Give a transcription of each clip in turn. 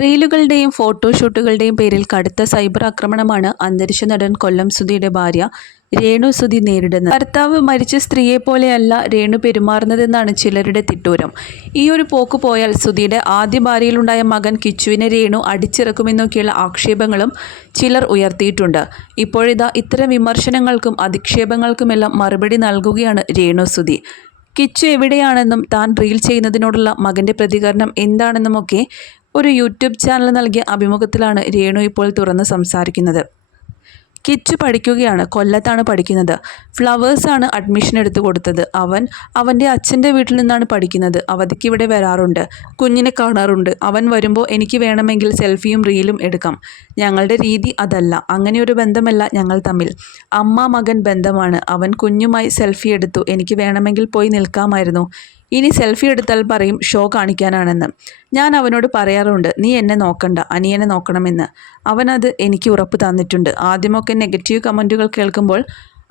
റീലുകളുടെയും ഫോട്ടോഷൂട്ടുകളുടെയും പേരിൽ കടുത്ത സൈബർ ആക്രമണമാണ് അന്തരിച്ച നടൻ കൊല്ലം സുധിയുടെ ഭാര്യ രേണു സുധി നേരിടുന്നത്. ഭർത്താവ് മരിച്ച സ്ത്രീയെ പോലെയല്ല രേണു പെരുമാറുന്നതെന്നാണ് ചിലരുടെ തിട്ടൂരം. ഈ ഒരു പോക്ക് പോയാൽ സുധിയുടെ ആദ്യ ഭാര്യയിലുണ്ടായ മകൻ കിച്ചുവിനെ രേണു അടിച്ചിറക്കുമെന്നൊക്കെയുള്ള ആക്ഷേപങ്ങളും ചിലർ ഉയർത്തിയിട്ടുണ്ട്. ഇപ്പോഴിതാ ഇത്തരം വിമർശനങ്ങൾക്കും അധിക്ഷേപങ്ങൾക്കുമെല്ലാം മറുപടി നൽകുകയാണ് രേണു സുധി. കിച്ചു എവിടെയാണെന്നും താൻ റീൽ ചെയ്യുന്നതിനോടുള്ള മകന്റെ പ്രതികരണം എന്താണെന്നുമൊക്കെ ഒരു യൂട്യൂബ് ചാനൽ നൽകിയ അഭിമുഖത്തിലാണ് രേണു ഇപ്പോൾ തുറന്ന് സംസാരിക്കുന്നത്. കിച്ചു പഠിക്കുകയാണ്. കൊല്ലത്താണ് പഠിക്കുന്നത്. ഫ്ലവേഴ്സാണ് അഡ്മിഷൻ എടുത്തു കൊടുത്തത്. അവൻ അവന്റെ അച്ഛന്റെ വീട്ടിൽ നിന്നാണ് പഠിക്കുന്നത്. അവധിക്ക് ഇവിടെ വരാറുണ്ട്. കുഞ്ഞിനെ കാണാറുണ്ട്. അവൻ വരുമ്പോൾ എനിക്ക് വേണമെങ്കിൽ സെൽഫിയും റീലും എടുക്കാം. ഞങ്ങളുടെ രീതി അതല്ല. അങ്ങനെയൊരു ബന്ധമല്ല ഞങ്ങൾ തമ്മിൽ. അമ്മ മകൻ ബന്ധമാണ്. അവൻ കുഞ്ഞുമായി സെൽഫി എടുത്തു. എനിക്ക് വേണമെങ്കിൽ പോയി നിൽക്കാമായിരുന്നു. ഇനി സെൽഫി എടുത്താൽ പറയും ഷോ കാണിക്കാനാണെന്ന്. ഞാൻ അവനോട് പറയാറുണ്ട് നീ എന്നെ നോക്കണ്ട അനിയനെ നോക്കണമെന്ന്. അവനത് എനിക്ക് ഉറപ്പ് തന്നിട്ടുണ്ട്. ആദ്യമൊക്കെ നെഗറ്റീവ് കമന്റുകൾ കേൾക്കുമ്പോൾ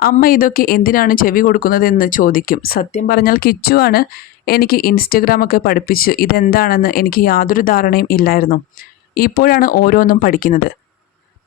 അമ്മ ഇതൊക്കെ എന്തിനാണ് ചെവി കൊടുക്കുന്നതെന്ന് ചോദിക്കും. സത്യം പറഞ്ഞാൽ കിച്ചുവാണ് എനിക്ക് ഇൻസ്റ്റഗ്രാമൊക്കെ പഠിപ്പിച്ച് ഇതെന്താണെന്ന് എനിക്ക് യാതൊരു ധാരണയും ഇല്ലായിരുന്നു. ഇപ്പോഴാണ് ഓരോന്നും പഠിക്കുന്നത്.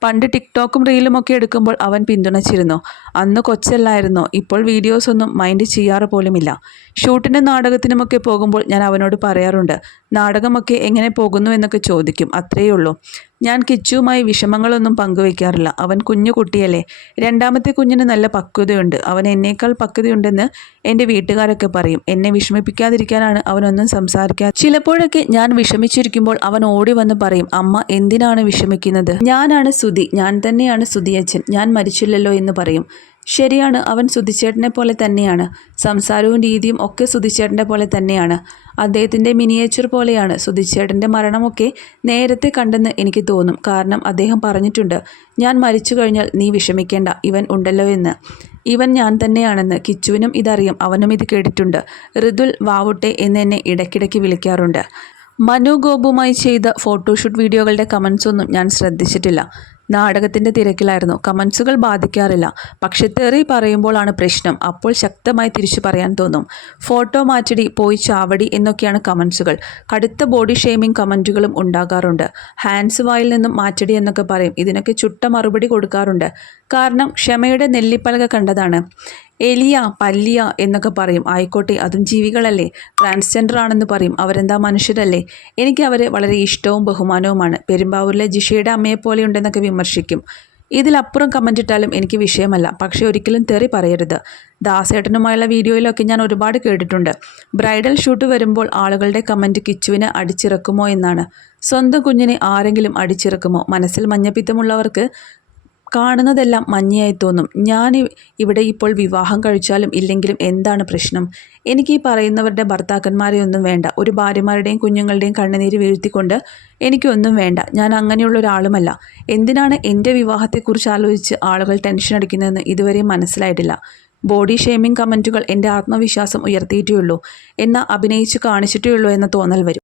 പണ്ട് ടിക്ടോക്കും റീലും ഒക്കെ എടുക്കുമ്പോൾ അവൻ പിന്തുണച്ചിരുന്നു. അന്ന് കൊച്ചല്ലായിരുന്നു. ഇപ്പോൾ വീഡിയോസ് ഒന്നും മൈൻഡ് ചെയ്യാറ് പോലുമില്ല. ഷൂട്ടിനും നാടകത്തിനുമൊക്കെ പോകുമ്പോൾ ഞാൻ അവനോട് പറയാറുണ്ട് നാടകമൊക്കെ എങ്ങനെ പോകുന്നു? എന്നൊക്കെ ചോദിക്കും. അത്രയേ ഉള്ളൂ. ഞാൻ കിച്ചുവുമായി വിഷമങ്ങളൊന്നും പങ്കുവയ്ക്കാറില്ല അവൻ കുഞ്ഞു കുട്ടിയല്ലേ. രണ്ടാമത്തെ കുഞ്ഞിന് നല്ല പക്വതയുണ്ട്. അവൻ എന്നേക്കാൾ പക്വതയുണ്ടെന്ന് എന്റെ വീട്ടുകാരൊക്കെ പറയും. എന്നെ വിഷമിപ്പിക്കാതിരിക്കാനാണ് അവനൊന്നും സംസാരിക്കാൻ ചിലപ്പോഴൊക്കെ ഞാൻ വിഷമിച്ചിരിക്കുമ്പോൾ അവൻ ഓടി വന്ന് പറയും അമ്മ എന്തിനാണ് വിഷമിക്കുന്നത്? ഞാനാണ് സുതി ഞാൻ തന്നെയാണ് സുതിയച്ഛൻ ഞാൻ മരിച്ചില്ലല്ലോ എന്ന് പറയും. ശരിയാണ് അവൻ സുധിച്ചേട്ടനെ പോലെ തന്നെയാണ്. സംസാരവും രീതിയും ഒക്കെ സുധിച്ചേട്ടന്റെ പോലെ തന്നെയാണ്. അദ്ദേഹത്തിന്റെ മിനിയേച്ചർ പോലെയാണ്. സുധിച്ചേട്ടന്റെ മരണമൊക്കെ നേരത്തെ കണ്ടെന്ന് എനിക്ക് തോന്നും. കാരണം അദ്ദേഹം പറഞ്ഞിട്ടുണ്ട് ഞാൻ മരിച്ചു കഴിഞ്ഞാൽ നീ വിഷമിക്കേണ്ട ഇവൻ ഉണ്ടല്ലോ എന്ന്. ഇവൻ ഞാൻ തന്നെയാണെന്ന്. കിച്ചുവിനും ഇതറിയാം. അവനും ഇത് കേട്ടിട്ടുണ്ട്. ഋതുൽ വാവുട്ടെ എന്ന് എന്നെ ഇടയ്ക്കിടയ്ക്ക് വിളിക്കാറുണ്ട്. മനു ഗോപുമായി ചെയ്ത ഫോട്ടോഷൂട്ട് വീഡിയോകളുടെ കമൻസ് ഒന്നും ഞാൻ ശ്രദ്ധിച്ചിട്ടില്ല. നാടകത്തിന്റെ തിരക്കിലായിരുന്നു. കമൻസുകൾ ബാധിക്കാറില്ല. പക്ഷെ തെറി പറയുമ്പോഴാണ് പ്രശ്നം. അപ്പോൾ ശക്തമായി തിരിച്ചു പറയാൻ തോന്നും. ഫോട്ടോ മാറ്റടി പോയി ചാവടി എന്നൊക്കെയാണ് കമൻസുകൾ കടുത്ത ബോഡി ഷെയ്മിങ് കമന്റുകളും ഉണ്ടാകാറുണ്ട്. ഹാൻഡ്സ് വായിൽ നിന്നും മാറ്റടി എന്നൊക്കെ പറയും. ഇതിനൊക്കെ ചുട്ട മറുപടി കൊടുക്കാറുണ്ട്. കാരണം ക്ഷമയുടെ നെല്ലിപ്പലക കണ്ടതാണ്. എലിയ പല്ലിയ എന്നൊക്കെ പറയും. ആയിക്കോട്ടെ അതും ജീവികളല്ലേ. ട്രാൻസ്ജെൻഡർ ആണെന്ന് പറയും. അവരെന്താ മനുഷ്യരല്ലേ? എനിക്ക് അവരെ വളരെ ഇഷ്ടവും ബഹുമാനവുമാണ്. പെരുമ്പാവൂരിലെ ജിഷയുടെ അമ്മയെ പോലെയുണ്ടെന്നൊക്കെ വിമർശിക്കും. ഇതിലപ്പുറം കമന്റ് ഇട്ടാലും എനിക്ക് വിഷയമല്ല. പക്ഷേ ഒരിക്കലും തെറി പറയരുത്. ദാസേട്ടനുമായുള്ള വീഡിയോയിലൊക്കെ ഞാൻ ഒരുപാട് കേട്ടിട്ടുണ്ട്. ബ്രൈഡൽ ഷൂട്ട് വരുമ്പോൾ ആളുകളുടെ കമന്റ് കിച്ചുവിനെ അടിച്ചിറക്കുമോ എന്നാണ്. സ്വന്തം കുഞ്ഞിനെ ആരെങ്കിലും അടിച്ചിറക്കുമോ? മനസ്സിൽ മഞ്ഞപ്പിത്തമുള്ളവർക്ക് കാണുന്നതെല്ലാം മഞ്ഞയായി തോന്നും. ഞാൻ ഇവിടെ ഇപ്പോൾ വിവാഹം കഴിച്ചാലും ഇല്ലെങ്കിലും എന്താണ് പ്രശ്നം? എനിക്ക് ഈ പറയുന്നവരുടെ ഭർത്താക്കന്മാരെ ഒന്നും വേണ്ട. ഒരു ഭാര്യമാരുടെയും കുഞ്ഞുങ്ങളുടെയും കണ്ണുനീര് വീഴ്ത്തിക്കൊണ്ട് എനിക്കൊന്നും വേണ്ട. ഞാൻ അങ്ങനെയുള്ള ഒരാളുമല്ല. എന്തിനാണ് എന്റെ വിവാഹത്തെക്കുറിച്ച് ആലോചിച്ച് ആളുകൾ ടെൻഷൻ അടിക്കുന്നതെന്ന് ഇതുവരെ മനസ്സിലായിട്ടില്ല. ബോഡി ഷേമിംഗ് കമന്റുകൾ എന്റെ ആത്മവിശ്വാസം ഉയർത്തിയിട്ടേ ഉള്ളൂ എന്ന അഭിനയിച്ച് കാണിച്ചിട്ടേ ഉള്ളൂ എന്ന തോന്നൽ വരും.